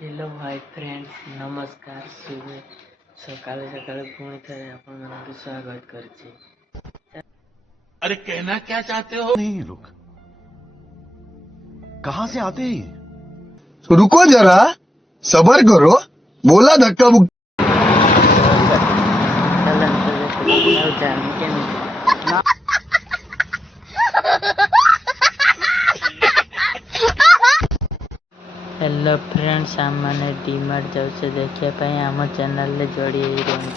Hello hi friends नमस्कार शुभ सकाले सकाले पुणी थे आपको स्वागत करछि। अरे कहना क्या चाहते हो? नहीं लोग कहां से आते हैं? तो रुको जरा, सबर करो, बोला धक्का मुक्की। हेलो फ्रेंड्स आम मैंने डीमार्ट जाऊे देखा आम चैनल रे जोड़ी रही।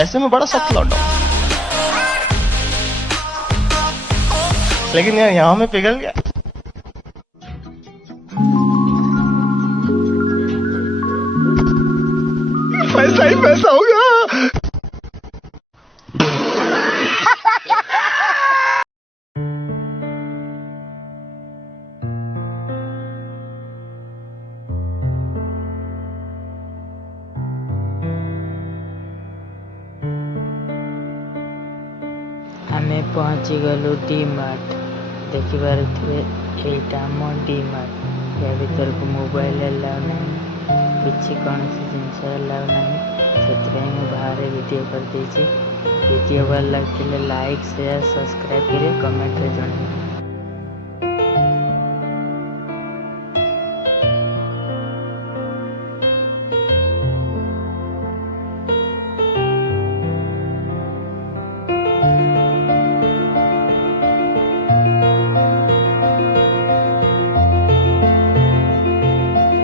ऐसे में बड़ा सख्त लौटा, लेकिन यार यहाँ में पिघल गया। पैसा ही पैसा होगा। आमे पहुँची गलु डीमार्ट देखिबार थे एटा आम डीमार्ट या भीतर को मोबाइल अलाउ नहीं किसी कौन सी जिनस अलाउ नहीं से बाहर वीडियो कर दीजिए। वीडियो भल लगे लाइक शेयर सब्सक्राइब करें कमेंट रे जणाइए।